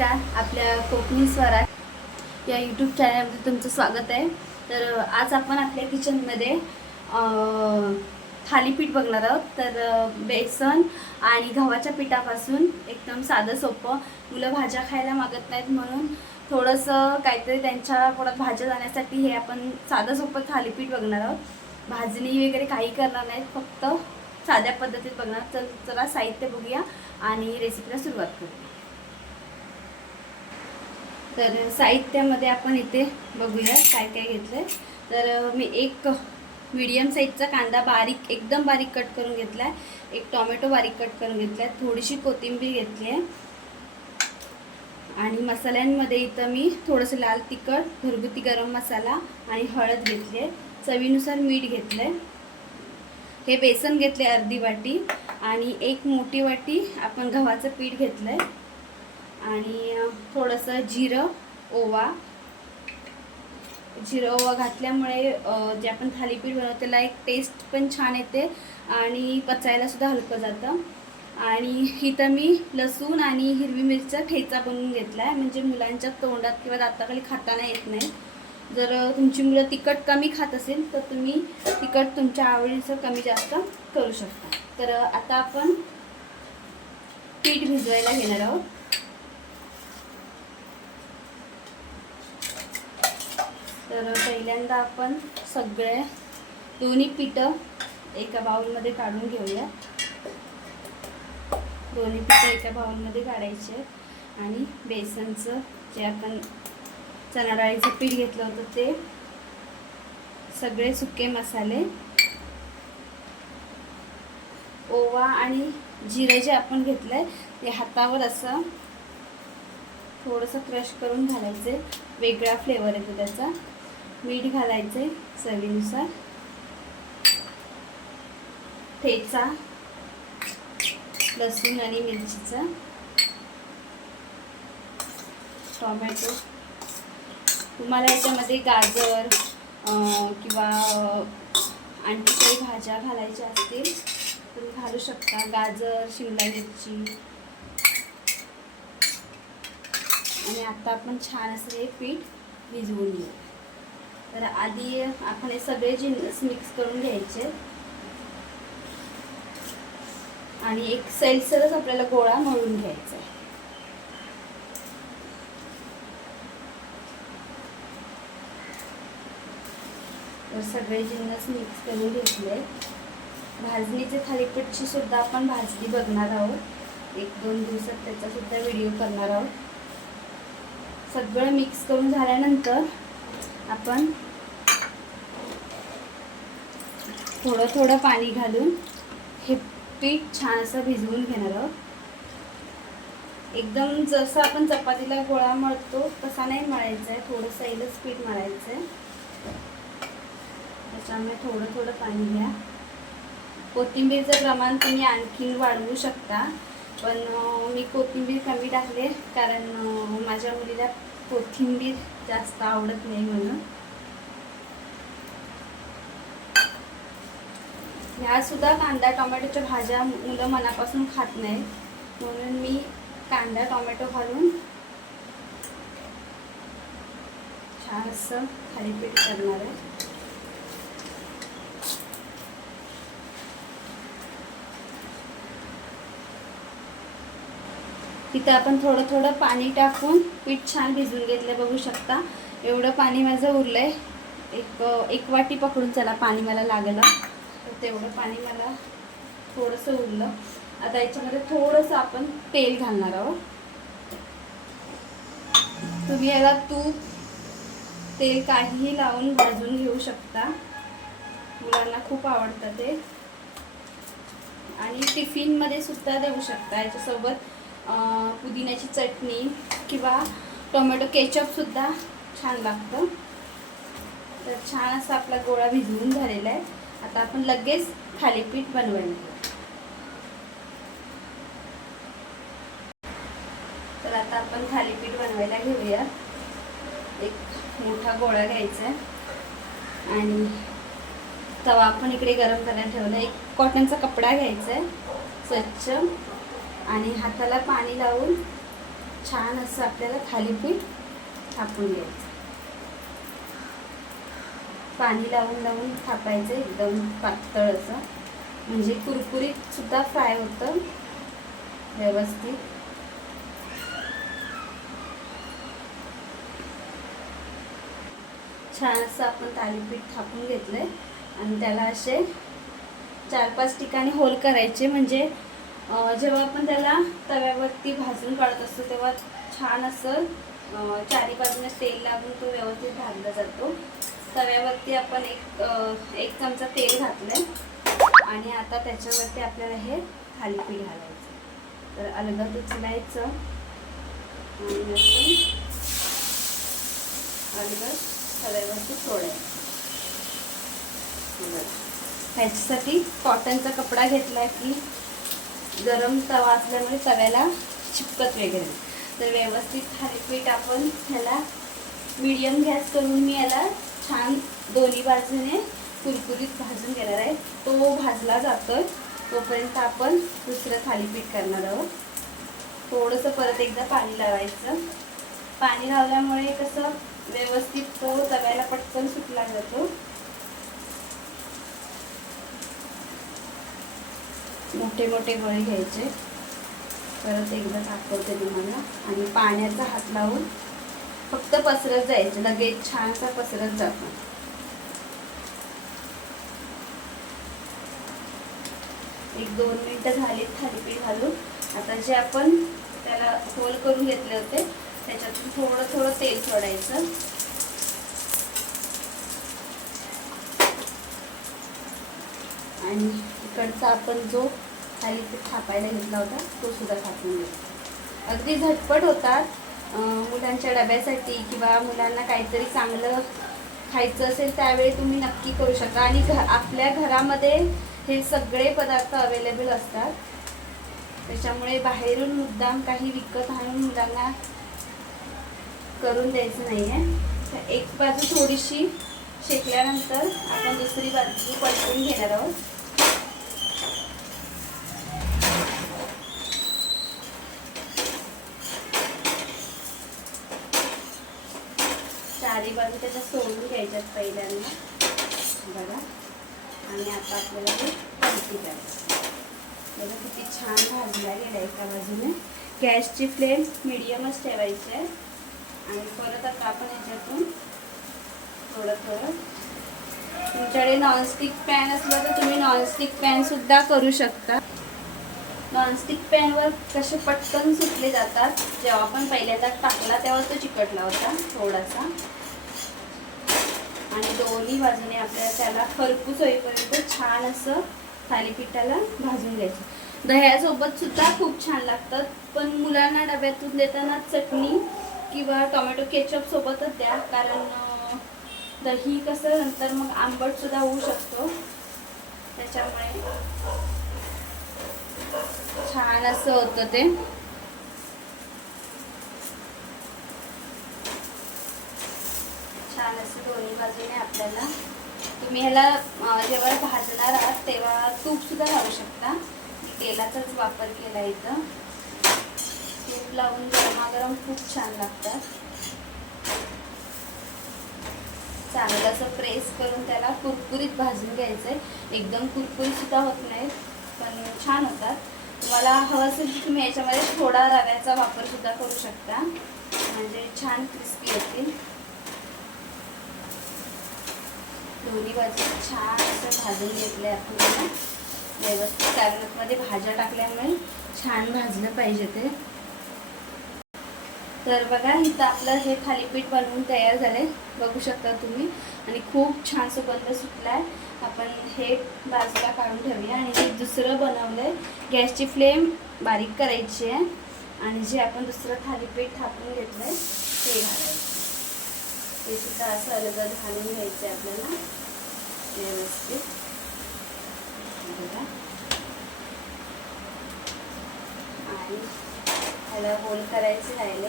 नमस्कार आपल्या कोकणी स्वरात या यूट्यूब चॅनलमध्ये तुमचं स्वागत आहे. तर आज आपण आपल्या किचनमध्ये थालीपीठ बघणार आहोत. तर बेसन आणि गव्हाच्या पिठापासून एकदम साधं सोपं. मुलं भाज्या खायला मागत नाहीत म्हणून थोडंसं काहीतरी त्यांच्या पोटात भाज्या जाण्यासाठी हे आपण साधं सोपं थालीपीठ बघणार आहोत. भाजणी वगैरे काही करणार नाहीत फक्त साध्या पद्धतीत बघणार. तर चला साहित्य बघूया आणि रेसिपीला सुरुवात करूया. तर साहित्यामध्ये आपण इथे बघूया काय काय घेतलंय. तर मी एक मीडियम साईजचा कांदा बारीक एकदम बारीक कट करून घेतला आहे एक टोमॅटो बारीक कट करून घेतला आहे थोडीशी कोथिंबीर घेतली आहे आणि मसाल्यांमध्ये इथं मी थोडंसं लाल तिखट घरगुती गरम मसाला आणि हळद घेतली आहे चवीनुसार मीठ घेतलं आहे हे बेसन घेतले अर्धी वाटी आणि एक मोठी वाटी आपण गव्हाचं पीठ घेतलं आहे आणि थोडंसं जिरं ओवा. जिरं ओवा घातल्यामुळे जे आपण थालीपीठ बनवतो त्याला एक टेस्ट पण छान येते आणि पचायला सुद्धा हलकं जातं. आणि इथं मी लसूण आणि हिरवी मिरचा ठेचा बनवून घेतला आहे म्हणजे मुलांच्या तोंडात किंवा दाताखाली खाताना येत नाही. जर तुमची मुलं तिखट कमी खात असेल तर तुम्ही तिखट तुमच्या आवडीचं कमी जास्त करू शकता. तर आता आपण पीठ भिजवायला घेणार आहोत. तर पहिल्यांदा आपण सगळे दोन्ही पिठं एका बाउलमध्ये काढून घेऊया. दोन्ही पिठं एका बाउलमध्ये काढायचे आहेत. आणि बेसनचं जे आपण चणा डाळीचं पीठ घेतलं होतं ते सगळे सुके मसाले ओवा आणि जिरं जे आपण घेतलं आहे ते हातावर असं थोडंसं क्रश करून घालायचे. वेगळा फ्लेवर येतो त्याचा. मीठ घालायचे चवीनुसार. ठेचा लसूण आणि मिरचीचा. टोमॅटो. तुम्हाला याच्यामध्ये गाजर किंवा आणखी काही भाज्या घालायच्या असतील तुम्ही घालू शकता. गाजर शिमला मिरची. आणि आता आपण छान असं हे पीठ भिजवून घेऊ तर आधी आपण हे सगळे जिन्नस मिक्स करून घ्यायचे. आणि एक सैलसरच आपल्याला गोळा मळून घ्यायचा. आहे तर सगळे जिन्नस मिक्स करून घेतले. भाजणीचे थालीपीठची सुद्धा आपण भाजणी बघणार आहोत. एक दोन दिवसात त्याचा सुद्धा व्हिडिओ करणार आहोत. सगळं मिक्स करून झाल्यानंतर आपण थोडं थोडं पाणी घालून हे पीठ छान असं भिजवून घेणार आहोत. एकदम जसं आपण चपातीला गोळा मळतो तसा नाही मळायचा आहे थोडं सैलच पीठ मळायचं आहे त्याच्यामुळे थोडं थोडं पाणी घ्या. कोथिंबीरचं प्रमाण तुम्ही आणखीन वाढवू शकता. पण मी कोथिंबीर कमी टाकले कारण माझ्या मुलीला कोथिंबीर जास्त आवडत नाही म्हणून. ह्या सुद्धा कांदा टोमॅटोच्या भाज्या मुलं मनापासून खात नाहीत. म्हणून मी कांदा टोमॅटो घालून छान असं थालीपीठ करणार आहे. तिथं आपण थोडं थोडं पाणी टाकून पीठ छान भिजून घेतलं बघू शकता. एवढं पाणी माझं उरलंय. एक एक वाटी पकडून चला पाणी मला लागलं. तर तेवढं पाणी मला थोडंसं उरलं. आता याच्यामध्ये थोडंसं आपण तेल घालणार आहोत. तुम्ही याला तूप तेल काहीही लावून भाजून घेऊ शकता. मुलांना खूप आवडतं ते. आणि टिफिनमध्ये सुद्धा देऊ शकता याच्यासोबत. पुदिन्याची चटणी किंवा टोमॅटो केचपसुद्धा छान लागतं. तर छान असा आपला गोळा भिजवून झालेला आहे. आता आपण लगेच थालीपीठ बनवायला तर आता आपण थालीपीठ बनवायला घेऊया. एक मोठा गोळा घ्यायचा आहे. आणि तवा आपण इकडे गरम करायला ठेवला. एक कॉटनचा कपडा घ्यायचा आहे. स्वच्छ. आणि हाताला पाणी लावून छान असं आपल्याला थालीपीठ थापून घ्यायचं. पाणी लावून लावून थापायचं एकदम पातळ असं. म्हणजे कुरकुरीत सुद्धा फ्राय होतं. व्यवस्थित. छान असं आपण थालीपीठ थापून घेतलंय. आणि त्याला असे चार पाच ठिकाणी होल करायचे. म्हणजे जेव्हा आपण त्याला तव्यावरती भाजून काढत असतो तेव्हा छान असं चारी बाजूने तेल लागून तो व्यवस्थित भाजला जातो. तव्यावरती आपण एक एक चमचा तेल घातलंय आणि आता त्याच्यावरती आपल्याला हे थालीपीठ घालायचं तर अलगद उचलायचं आणि अलग अलगद तव्यावरती सोडायचं. ह्याच्यासाठी कॉटनचा कपडा घेतला की गरम तवा असल्यामुळे तव्याला चिपकत वगैरे. तर व्यवस्थित थालीपीठ आपण ह्याला मीडियम गॅस करून मी याला छान दोन्ही बाजूने कुरकुरीत भाजून घेणार आहे. तो भाजला जातो तोपर्यंत आपण दुसरं थालीपीठ करणार आहोत. थोडंसं परत एकदा पाणी लावायचं. पाणी लावल्यामुळे कसं व्यवस्थित तो तव्याला पटकन सुटला जातो. मोठे मोठे गळे घ्यायचे. परत एकदा दाखवते तुम्हाला. आणि पाण्याचा हात लावून फक्त पसरत जायचं. लगेच छानसा पसरत जातो. एक दोन मिनिटं झाली थालीपीठ घालून. आता जे आपण त्याला होल करून घेतले होते त्याच्यातून थोडं थोडं तेल सोडायचं. आणि इकडचा आपण जो खाली थापायला घेतला होता तो सुद्धा थापून घेतो अगदी झटपट होतात मुलांच्या डब्यासाठी किंवा मुलांना काहीतरी चांगलं खायचं असेल त्यावेळी तुम्ही नक्की करू शकता. आणि घ आपल्या घरामध्ये हे सगळे पदार्थ अवेलेबल असतात. त्याच्यामुळे बाहेरून मुद्दाम काही विकत आणून मुलांना करून द्यायचं नाही आहे तर एक बाजू थोडीशी शेकल्यानंतर आपण दुसरी बाजू पलटून घेणार आहोत. चारी बाजू त्याच्या सोडून घ्यायच्यात पहिल्यांदा. बघा. आणि आता आपल्याला ते पलटी करायचं. बघा किती छान भाजला गेला एका बाजूने. गॅसची फ्लेम मिडियमच ठेवायची आहे. आणि परत आता आपण याच्यातून थोडं थोडं तुमच्याकडे नॉनस्टिक पॅन असलं तर तुम्ही नॉनस्टिक पॅन सुद्धा करू शकता. नॉनस्टिक पॅनवर कसे पटकन सुटले जातात जेव्हा आपण पहिल्यांदा टाकला तेव्हा तो चिकटला होता थोडासा. आणि दोन्ही बाजूने आपल्याला त्याला खरपूस होईपर्यंत छान असं थालीपीठाला भाजून घ्यायचं. दह्यासोबत सुद्धा खूप छान लागतात पण मुलांना डब्यातून देताना चटणी किंवा टोमॅटो केचप सोबतच द्या कारण दही कसं नंतर मग आंबट सुद्धा होऊ शकतो. त्याच्यामुळे छान असं होतं ते. छान असं दोन्ही बाजूने आपल्याला तुम्ही ह्याला जेव्हा भाजणार आहात तेव्हा तूप सुद्धा लावू शकता. तेलाचाच वापर केला इथं. तूप लावून गरमागरम खूप छान लागतात. चांगलं असं प्रेस करून त्याला कुरकुरीत भाजून घ्यायचं आहे एकदम कुरकुरीत सुद्धा होत नाही पण छान होतात. तुम्हाला हवं असेल तर तुम्ही याच्यामध्ये थोडा रव्याचा वापर सुद्धा करू शकता. म्हणजे छान क्रिस्पी होतील. दोन्ही बाजू छान असं भाजून घेतले आपल्याला व्यवस्थित कॅबिनेटमध्ये भाज्या टाकल्यामुळे छान भाजलं पाहिजे ते. तर बघा इथं आपलं हे थालीपीठ बनवून तयार झाले बघू शकता तुम्ही. आणि खूप छान सुगंध सुटलाय. आपण हे बाजूला काढून ठेवूया. आणि जे दुसरं बनवलंय. गॅसची फ्लेम बारीक करायची आहे. आणि जे आपण दुसरं थालीपीठ थापून घेतलंय ते घालायचं. ते सुद्धा असं अलगद घालून घ्यायचं आहे आपल्याला. व्यवस्थित बघा आणि ह्याला होल करायचे राहिले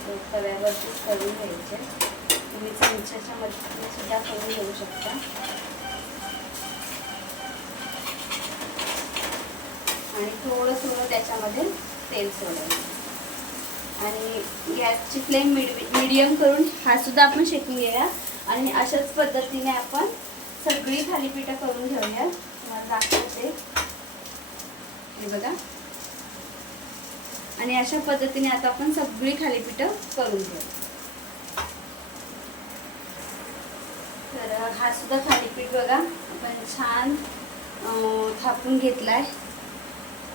तर तव्यावरतीच करून घ्यायचे तुम्ही चमच्याच्या मदतीने सुद्धा करून घेऊ शकता आणि थोडं थोडं त्याच्यामध्ये तेल सोडायचं आणि गॅसची फ्लेम मिड मिडियम करून हा सुद्धा आपण शेकून घेऊया. आणि अशाच पद्धतीने आपण सगळी थालीपीठं करून घेऊया. तुम्हाला दाखवते. हे बघा. आणि अशा पद्धतीने आता आपण सगळी थालीपीठं करून घेऊ तर हा सुद्धा थालीपीठ बघा. आपण छान थापून घेतला आहे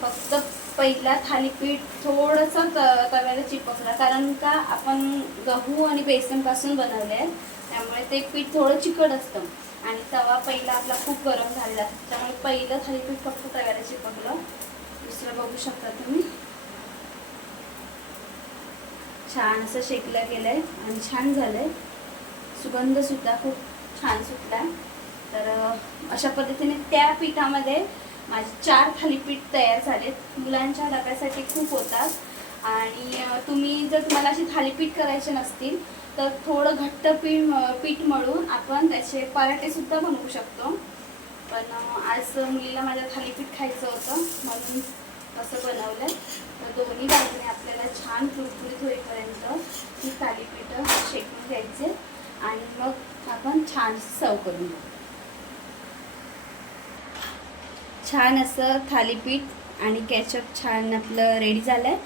फक्त पहिला थालीपीठ थोडंसं त तव्याला चिपकला कारण का आपण गहू आणि बेसनपासून बनवले आहे त्यामुळे ते पीठ थोडं चिकट असतं. आणि तवा पहिला आपला खूप गरम झालेला. असतो त्यामुळे पहिलं थालीपीठ फक्त तव्याला चिपकलं. दुसरं बघू शकता तुम्ही. छान असं शेकलं गेलंय आणि छान झालंय. आहे सुगंधसुद्धा खूप छान सुटला. तर अशा पद्धतीने त्या पिठामध्ये माझे चार थालीपीठ तयार झालेत. मुलांच्या डब्यासाठी खूप होतात. आणि तुम्ही जर तुम्हाला अशी थालीपीठ करायचे नसतील तर थोडं घट्ट पीठ पीठ मळून आपण त्याचे पराठेसुद्धा बनवू शकतो. पण आज मुलीला माझ्या थालीपीठ खायचं होतं म्हणून असं बनवलं तर दोन्ही बाजूने आपल्याला छान कुरकुरीत होईपर्यंत ही थालीपीठं शेकून घ्यायचे. आणि मग आपण छान सर्व करून घेऊ छान असं थालीपीठ आणि कॅचअप छान आपलं रेडी झालं आहे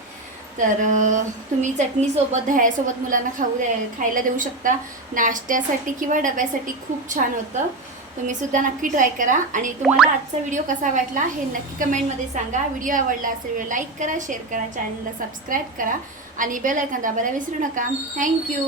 तर तुम्ही चटणीसोबत दह्यासोबत मुलांना खाऊ द्या खायला देऊ शकता. नाश्त्यासाठी किंवा डब्यासाठी खूप छान होतं. तुम्ही सुद्धा नक्की ट्राय करा. आणि तुम्हाला आजचा व्हिडिओ कसा वाटला हे नक्की कमेंटमध्ये सांगा. व्हिडिओ आवडला असेल व्हिडिओ लाईक करा शेअर करा चॅनलला सबस्क्राईब करा. आणि बेल आयकॉन दाबायला विसरू नका. थँक्यू